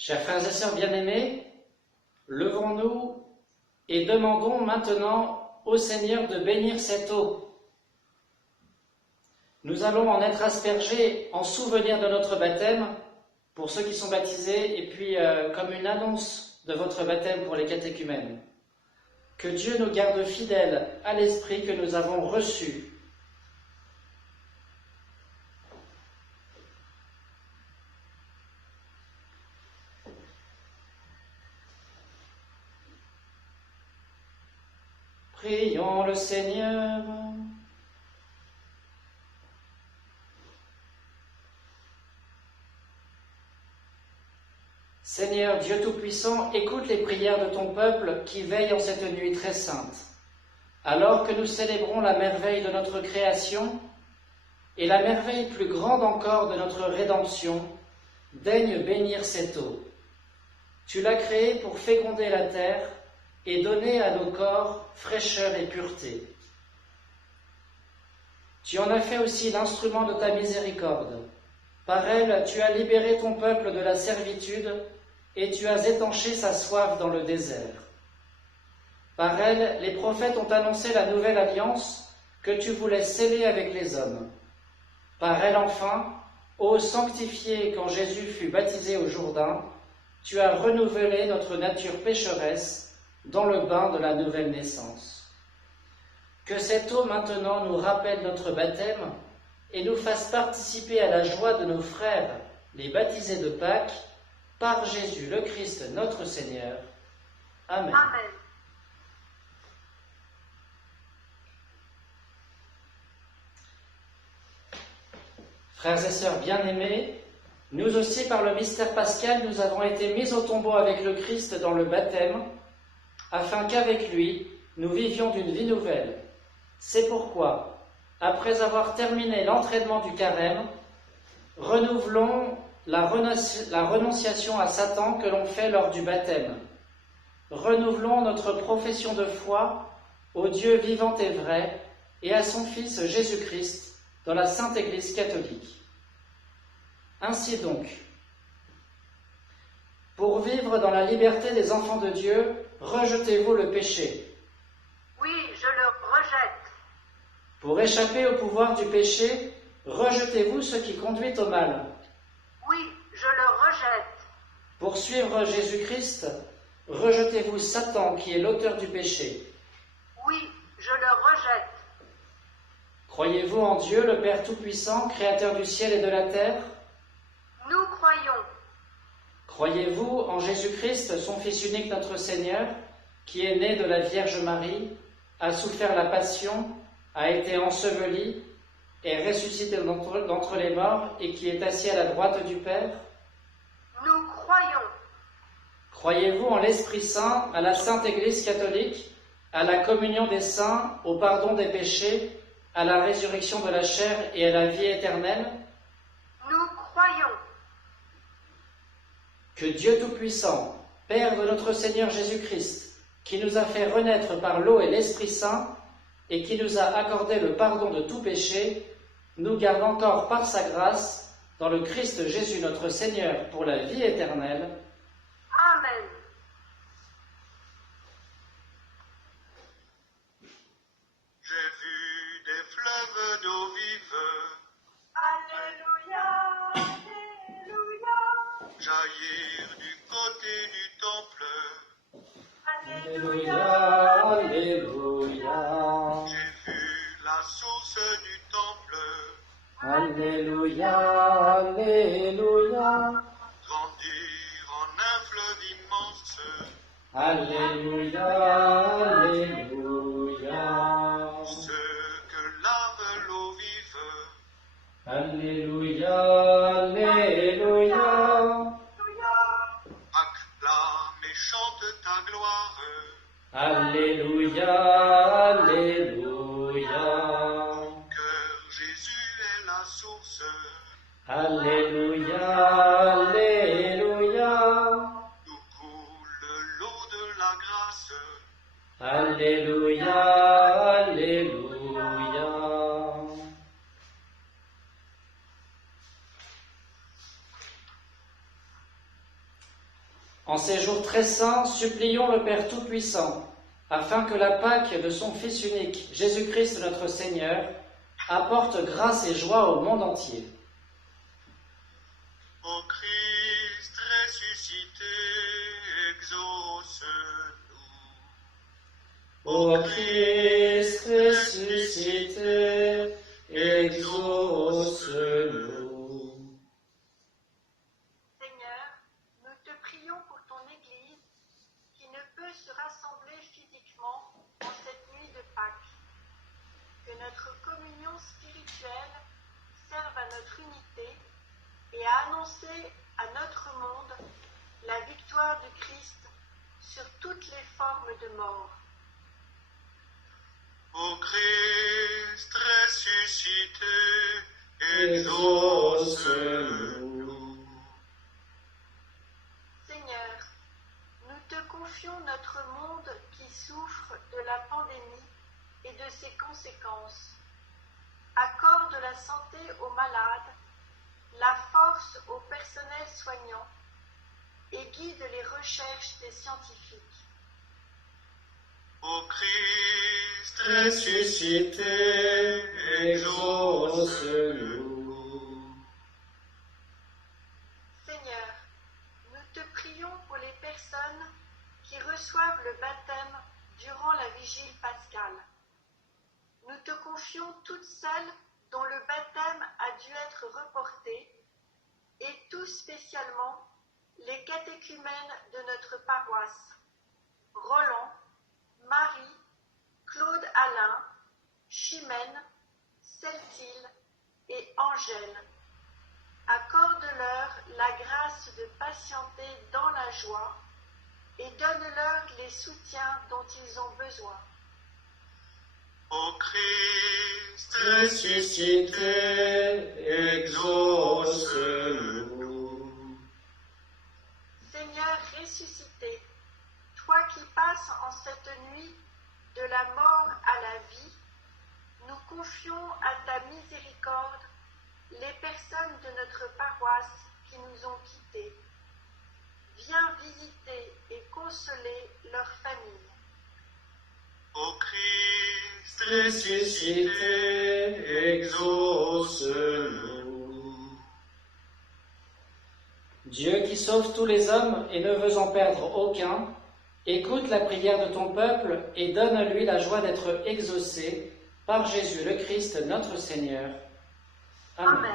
Chers frères et sœurs bien-aimés, levons-nous et demandons maintenant au Seigneur de bénir cette eau. Nous allons en être aspergés en souvenir de notre baptême pour ceux qui sont baptisés et puis comme une annonce de votre baptême pour les catéchumènes. Que Dieu nous garde fidèles à l'esprit que nous avons reçu. Prions le Seigneur. Seigneur Dieu Tout-Puissant, écoute les prières de ton peuple qui veille en cette nuit très sainte. Alors que nous célébrons la merveille de notre création et la merveille plus grande encore de notre rédemption, daigne bénir cette eau. Tu l'as créée pour féconder la terre et donner à nos corps fraîcheur et pureté. Tu en as fait aussi l'instrument de ta miséricorde. Par elle, tu as libéré ton peuple de la servitude et tu as étanché sa soif dans le désert. Par elle, les prophètes ont annoncé la nouvelle alliance que tu voulais sceller avec les hommes. Par elle, enfin, ô sanctifié quand Jésus fut baptisé au Jourdain, tu as renouvelé notre nature pécheresse dans le bain de la nouvelle naissance. Que cette eau maintenant nous rappelle notre baptême et nous fasse participer à la joie de nos frères, les baptisés de Pâques, par Jésus le Christ notre Seigneur. Amen. Amen. Frères et sœurs bien-aimés, nous aussi par le mystère pascal, nous avons été mis au tombeau avec le Christ dans le baptême, afin qu'avec lui, nous vivions d'une vie nouvelle. C'est pourquoi, après avoir terminé l'entraînement du carême, renouvelons la renonciation à Satan que l'on fait lors du baptême. Renouvelons notre profession de foi au Dieu vivant et vrai et à son Fils Jésus-Christ dans la Sainte Église catholique. Ainsi donc, pour vivre dans la liberté des enfants de Dieu, rejetez-vous le péché. Oui, je le rejette. Pour échapper au pouvoir du péché, rejetez-vous ce qui conduit au mal. Oui, je le rejette. Pour suivre Jésus-Christ, rejetez-vous Satan qui est l'auteur du péché. Oui, je le rejette. Croyez-vous en Dieu, le Père Tout-Puissant, Créateur du ciel et de la terre? Nous croyons. Croyez-vous en Jésus-Christ, son Fils unique, notre Seigneur, qui est né de la Vierge Marie, a souffert la passion, a été enseveli, est ressuscité d'entre les morts et qui est assis à la droite du Père? Nous croyons. Croyez-vous en l'Esprit Saint, à la Sainte Église catholique, à la communion des saints, au pardon des péchés, à la résurrection de la chair et à la vie éternelle? Nous croyons. Que Dieu Tout-Puissant, Père de notre Seigneur Jésus-Christ, qui nous a fait renaître par l'eau et l'Esprit Saint, et qui nous a accordé le pardon de tout péché, nous garde encore par sa grâce dans le Christ Jésus notre Seigneur pour la vie éternelle. Amen. J'ai vu des fleuves d'eau vive Alléluia, Alléluia, jaillir du côté du temple. Alléluia, Alléluia, J'ai vu la source du temple Alléluia, Alléluia, grandir en un fleuve immense. Alléluia, Alléluia, Ce que lave l'eau vive, Alléluia, Alléluia, acclame et chante ta gloire. Alléluia, Alléluia, Cœur, Jésus est la source. Alléluia, Alléluia, D'où coule l'eau de la grâce. Alléluia, Alléluia. En ces jours très saints, supplions le Père Tout-Puissant, afin que la Pâque de son Fils unique, Jésus-Christ notre Seigneur, apporte grâce et joie au monde entier. Ô Christ ressuscité, exauce-nous. Ô Christ ressuscité, exauce-nous. Seigneur, nous te prions pour ton Église qui ne peut se rassembler physiquement en cette nuit de Pâques. Que notre communion spirituelle serve à notre unité et à annoncer à notre monde la victoire du Christ sur toutes les formes de mort. Ô Christ ressuscité, Exauce-nous. Seigneur, nous te confions notre monde qui souffre de la pandémie et de ses conséquences. Accorde la santé aux malades, la force au personnel soignant et guide les recherches des scientifiques. Ô Christ Ressuscité, exauce-nous. Seigneur, nous te prions pour les personnes qui reçoivent le baptême durant la vigile pascale. Nous te confions toutes celles dont le baptême a dû être reporté et tout spécialement les catéchumènes de notre paroisse, Roland, Marie, Claude Alain, Chimène, Celtile et Angèle. Accorde-leur la grâce de patienter dans la joie et donne-leur les soutiens dont ils ont besoin. Ô Christ Ressuscité, exauce-nous. Seigneur ressuscité, toi qui passes en cette nuit de la mort à la vie, nous confions à ta miséricorde les personnes de notre paroisse qui nous ont quittés. Viens visiter et consoler leurs familles. Ô Christ Ressuscité, exauce-nous. Dieu qui sauve tous les hommes et ne veut en perdre aucun, écoute la prière de ton peuple et donne-lui la joie d'être exaucé par Jésus le Christ notre Seigneur. Amen. Amen.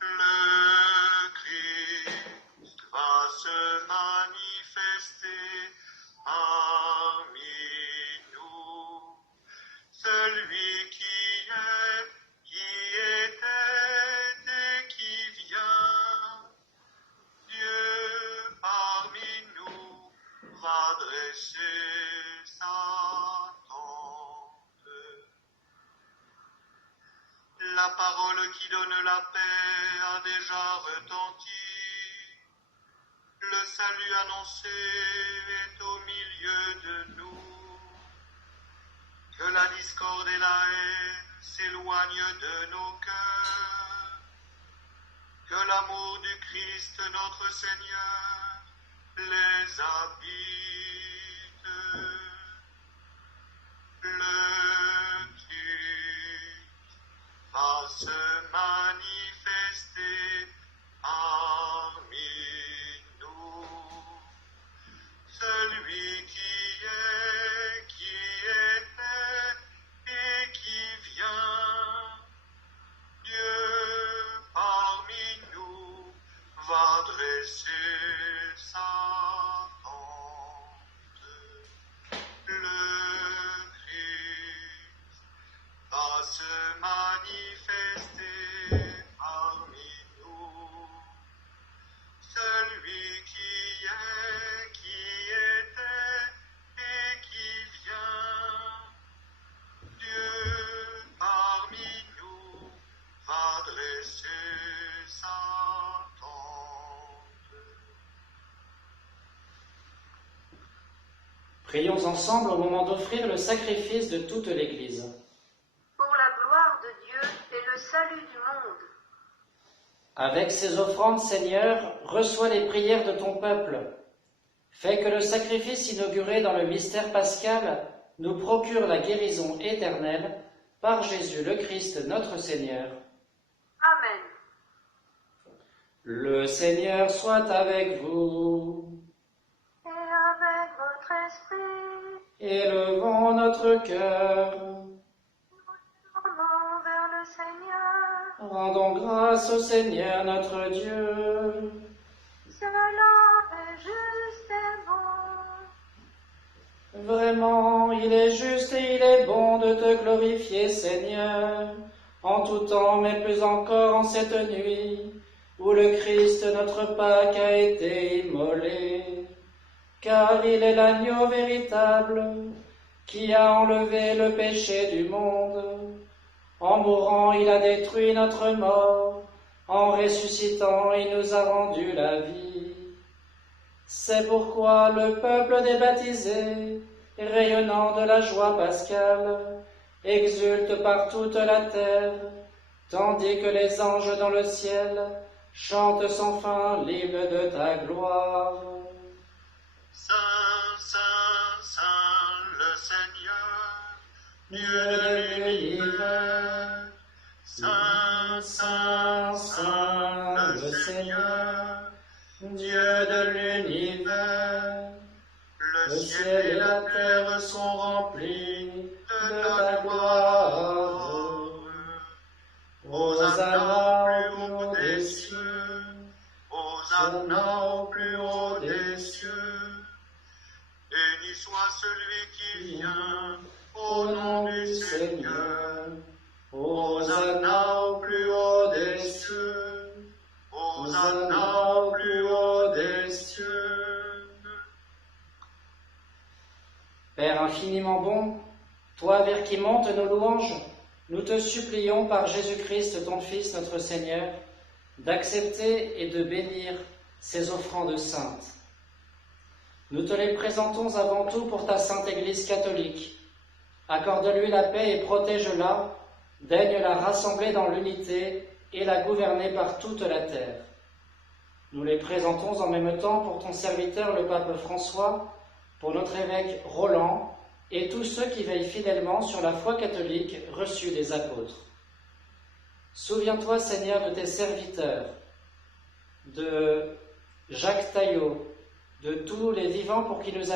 Le Christ va se manifester parmi nous. Celui qui est, qui était et qui vient. Dieu parmi nous va dresser sa tente. La parole qui donne la paix a déjà retenti. Le salut annoncé est au milieu de nous. Que la discorde et la haine s'éloignent de nos cœurs. Que l'amour du Christ notre Seigneur les habite. Le Christ va se manifester parmi nous. Celui qui est, qui était et qui vient. Dieu parmi nous va dresser sa tente. Le Christ va se manifester Prions ensemble au moment d'offrir le sacrifice de toute l'Église. Pour la gloire de Dieu et le salut du monde. Avec ces offrandes, Seigneur, reçois les prières de ton peuple. Fais que le sacrifice inauguré dans le mystère pascal nous procure la guérison éternelle par Jésus le Christ notre Seigneur. Amen. Le Seigneur soit avec vous. Et avec votre esprit, Élevons notre cœur. tournons vers le Seigneur. Rendons grâce au Seigneur notre Dieu. Cela est juste et bon. Vraiment, il est juste et il est bon de te glorifier, Seigneur, en tout temps, mais plus encore en cette nuit, où le Christ, notre Pâque, a été immolé. Car il est l'agneau véritable, qui a enlevé le péché du monde. En mourant, il a détruit notre mort, en ressuscitant, il nous a rendu la vie. C'est pourquoi le peuple des baptisés, rayonnant de la joie pascale, exulte par toute la terre, tandis que les anges dans le ciel chantent sans fin l'hymne de ta gloire. Saint, Saint, Saint, le Seigneur, Dieu de l'univers, Saint, Saint, Saint, le Seigneur, Dieu de l'univers, le le ciel et la terre sont remplis de ta gloire. Hosanna au plus haut des cieux, Hosanna au plus haut des cieux. Béni soit celui qui vient Au nom du Seigneur, Hosanna au plus haut des cieux, Hosanna au plus haut des cieux. Père infiniment bon, toi vers qui montent nos louanges, nous te supplions par Jésus-Christ, ton Fils, notre Seigneur, d'accepter et de bénir ces offrandes saintes. Nous te les présentons avant tout pour ta sainte Église catholique. Accorde-lui la paix et protège-la, daigne la rassembler dans l'unité et la gouverner par toute la terre. Nous les présentons en même temps pour ton serviteur le pape François, pour notre évêque Roland et tous ceux qui veillent fidèlement sur la foi catholique reçue des apôtres. Souviens-toi, Seigneur, de tes serviteurs, de Jacques Taillot, de tous les vivants pour qui nous avons